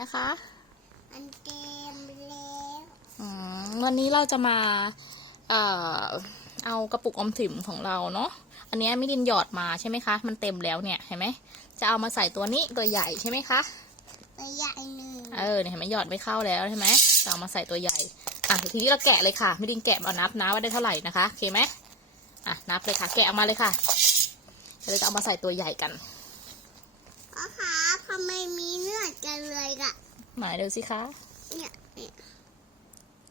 นะคะ มันเต็มแล้วอืมวันนี้เราจะมาเอ่อเอากระปุกออมสินของเราเนาะ อันเนี้ยมิดินหยอดมาใช่ไหมคะ มันเต็มแล้วเนี่ยเห็นไหม จะเอามาใส่ตัวนี้ตัวใหญ่ใช่ไหมคะ ตัวใหญ่หนึ่งเออเนี่ยเห็นไหมหยอดไม่เข้าแล้วใช่ไหมจะเอามาใส่ตัวใหญ่ อะทีนี้เราแกะเลยค่ะมิดินแกะเอานับนะว่าได้เท่าไหร่นะคะโอเคไหมอะนับเลยค่ะ แกะออกมาเลยค่ะเราจะเอามาใส่ตัวใหญ่กันพ่อคะทำไมมี เนื้อกันเลยอะหมายดูสิคะ เนี่ยเนี่ย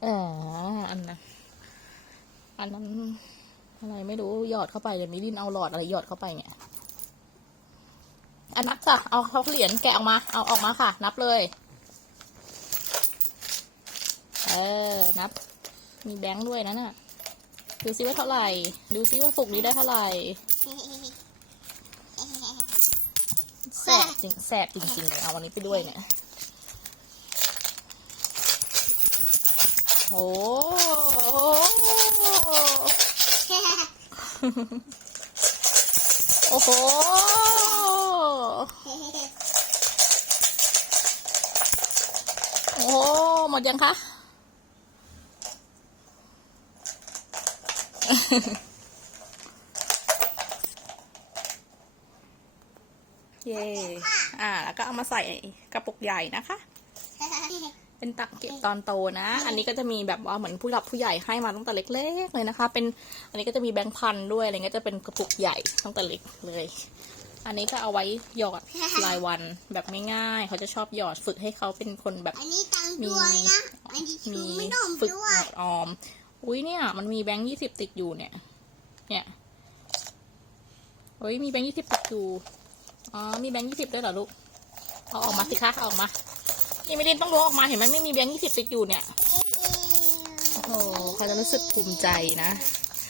อ๋อ อันนั้นอันนั้นอะไรไม่รู้หยอดเข้าไปเลยมิดินเอาหลอดอะไรหยอดเข้าไปเนี่ย อันนับจ้ะเอาเขาเหรียญแกะออกมา เอาออกมาค่ะ นับเลย เออ นับ มีแบงค์ด้วยนะน่ะ ดูซิว่าเท่าไหร่ ดูซิว่าปุกนี้ได้เท่าไหร่ แสบจ ริงแสบจริงๆเลยเอาวันนี้ไปด้วยเนี่ย โอ้โหโอ้โห โอ้หหมดยังคะ เย่อ่า แล้วก็เอามาใส่กระปุกใหญ่นะคะ เป็นตักเก็บตอนโตนะ อันนี้ก็จะมีแบบว่าเหมือนผู้หลักผู้ใหญ่ให้มาตั้งแต่เล็ก ๆ เลยนะคะ เป็น อันนี้ก็จะมีแบงค์พันด้วย อะไรเงี้ยจะเป็นกระปุกใหญ่ตั้งแต่เล็กเลย อันนี้ก็เอาไว้หยอดรายวันแบบง่ายๆ เขาจะชอบหยอดฝึกให้เขาเป็นคนแบบอันนี้ตังค์ด้วยนะอันนี้ชูมีไม่นมฝึกด้วอยอดออม อุ้ยเนี่ย มันมีแบงค์ยี่สิบติดอยู่เนี่ย เนี่ย เฮ้ย มีแบงค์ยี่สิบติดอยู่ อ๋อ มีแบงค์ยี่สิบด้วยเหรอลูก เอาออกมาสิคะเอาออกมานี่ไม่เรียนต้องล้วงออกมาเห็นไหมไม่มีแบงค์ยี่สิบติดอยู่เนี่ย โอ้โหเขาจะรู้สึกภูมิใจนะ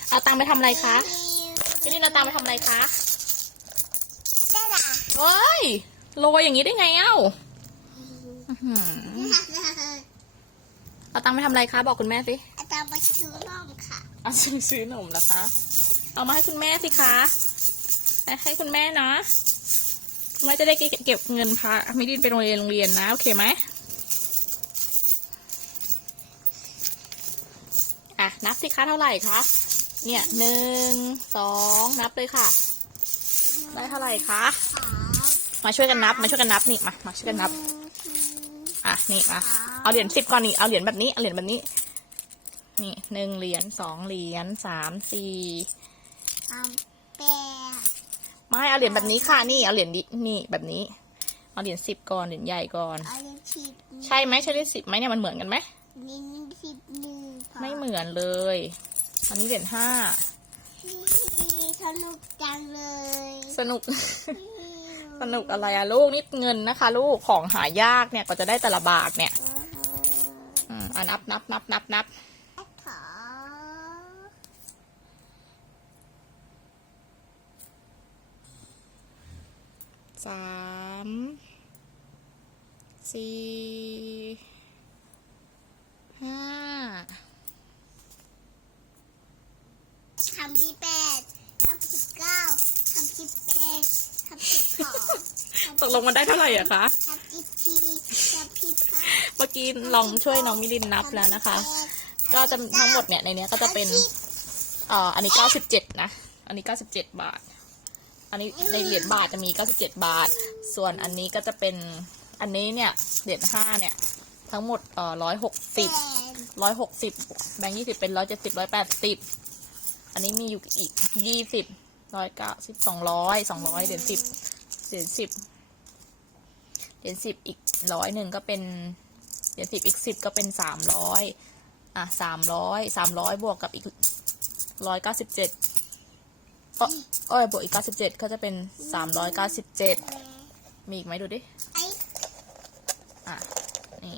เอาตังค์ไปทำอะไรคะไม่ได้เอาตังค์ไปทำอะไรคะได้ละเฮ้ยโรยอย่างนี้ได้ไงเอ้าอื้อหือเอาตังค์ไปทำอะไรคะ บอกคุณแม่สิอาจารย์ไปซื้อนมค่ะ เอาซื้อซื้อขนมนะคะ เอามาให้คุณแม่สิคะ ให้ให้คุณแม่นะคุณ แม่จะได้เก็บเงินพาไม่ดินไปโรงเรียนโรงเรียนนะโอเคไหมอะนับสิคะเท่าไหร่คะเนี่ยหนึ่งสองนับเลยค่ะ ได้เท่าไหร่คะมาช่วยกันนับมาช่วยกันนับนี่มามาช่วยกันนับอะนี่มาเอาเหรียญสิบก่อนนี่เอาเหรียญแบบนี้เอาเหรียญแบบนี้ นี่หนึ่งเหรียญสองเหรียญสามสี่ ไม่เอาเหรียญแบบนี้ค่ะนี่เอาเหรียญนี้นี่แบบนี้ เอาเหรียญสิบก่อนเหรียญใหญ่ก่อน เอาเลขสิบใช่ไหมใช่เลขสิบไหมเนี่ยมันเหมือนกันไหมนี่สิบหนึ่งพอไม่เหมือนเลย อันนี้เหรียญห้าสนุกจังเลยสนุก สนุกอะไรอะลูกนี่เงินนะคะ ลูกของหายากเนี่ยก็จะได้แต่ละบาทเนี่ย อืมอะนับนับนับนับนับ สามสี่ห้าทำที่แปดทำที่เก้าทำที่แปดทำที่สองตกลงมันได้เท่าไหร่อะคะทำที่ทีทำที่ห้าเมื่อกี้ลองช่วยน้องมิลินนับแล้วนะคะ ก็จะทั้งหมดเนี่ยในเนี้ยก็จะเป็นเอ่ออันนี้เก้าสิบเจ็ดนะ อันนี้เก้าสิบเจ็ดบาท อันนี้ในเหรียญบาทจะมีเก้าสิบเจ็ดบาท ส่วนอันนี้ก็จะเป็นอันนี้เนี่ยเหรียญห้าเนี่ย ทั้งหมดเอ่อร้อยหกสิบร้อยหกสิบแบงค์ยี่สิบเป็นร้อยเจ็ดสิบร้อยแปดสิบอันนี้มีอยู่อีกยี่สิบร้อยเก้าสิบสองร้อยสองร้อยเหรียญสิบเหรียญสิบเหรียญสิบอีกร้อยหนึ่งก็เป็นเหรียญสิบอีกสิบก็เป็นสามร้อยอะสามร้อยสามร้อยบวกกับอีกร้อยเก้าสิบเจ็ด อ้อเอ้ยบวกอีกเก้าสิบเจ็ดก็จะเป็นสามร้อยเก้าสิบเจ็ดมีอีกไหมดูดิ อะ นี่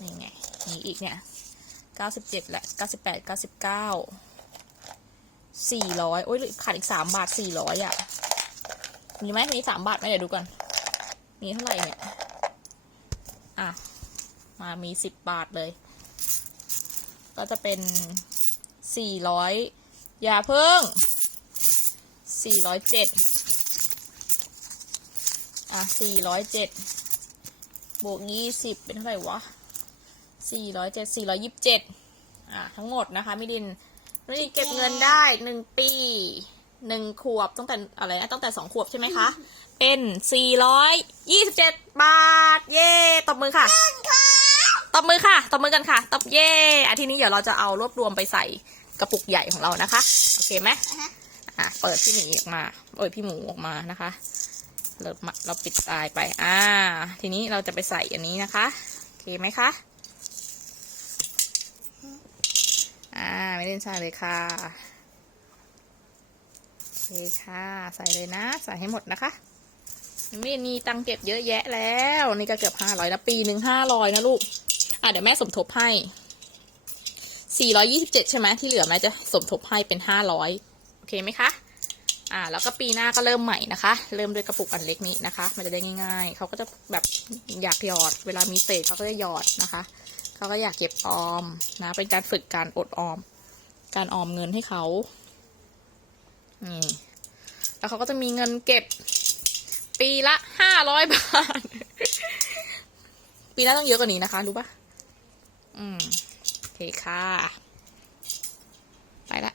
นี่ไง นี่อีกเนี่ยเก้าสิบเจ็ดแหละเก้าสิบแปดเก้าสิบเก้าสี่ร้อยโอ้ยขาดอีกสามบาทสี่ร้อยอะ มีไหมมีสามบาทไหมเดี๋ยวดูก่อน มีเท่าไหร่เนี่ย อะ มามีสิบบาทเลย ก็จะเป็นสี่ร้อย อย่าเพิ่งสี่ร้อยเจ็ดอะสี่ร้อยเจ็ดบวกยี่สิบเป็นเท่าไหร่วะสี่ร้อยเจ็ดสี่ร้อยยี่สิบเจ็ดอ่าทั้งหมดนะคะมิดินมิดินเก็บเงินได้หนึ่งปีหนึ่งขวบ ตั้งแต่อะไรนะตั้งแต่สองขวบใช่ไหมคะ เป็นสี่ร้อยยี่สิบเจ็ดบาท เย่ตบมือค่ะตบมือค่ะ ตบมือกันค่ะ ตบเย่อาทีนี้เดี๋ยวเราจะเอารวบรวมไปใส่ กระปุกใหญ่ของเรานะคะ โอเคไหมอะฮะอะเปิดพี่หมีออกมาเอ้ยพี่หมูออกมานะคะเรามาเราปิดตายไป อ่า ทีนี้เราจะไปใส่อันนี้นะคะ โอเคไหมคะ อ่า ไม่เล่นใส่เลยค่ะ โอเคค่ะ ใส่เลยนะ ใส่ให้หมดนะคะไม่มีตังค์เก็บเยอะแยะแล้ว นี่ก็เกือบห้าร้อยแล้วปีหนึ่งห้าร้อยนะลูก อะเดี๋ยวแม่สมทบให้ สี่ร้อยี่สิบเจ็ดใช่ไหมที่เหลือแม่จะสมทบให้เป็นห้าร้อยโอเคไหมคะ อ่า แล้วก็ปีหน้าก็เริ่มใหม่นะคะ เริ่มด้วยกระปุกอันเล็กนี้นะคะ มันจะได้ง่ายๆ เขาก็จะแบบอยากหยอด เวลามีเศษเขาก็จะหยอดนะคะ เขาก็อยากเก็บออมนะ เป็นการฝึกการอดออม การออมเงินให้เขา นี่ แล้วเขาก็จะมีเงินเก็บ ปีละห้าร้อยบาท ปีหน้าต้องเยอะกว่านี้นะคะ รู้ปะอืม ค่ะ ไปละ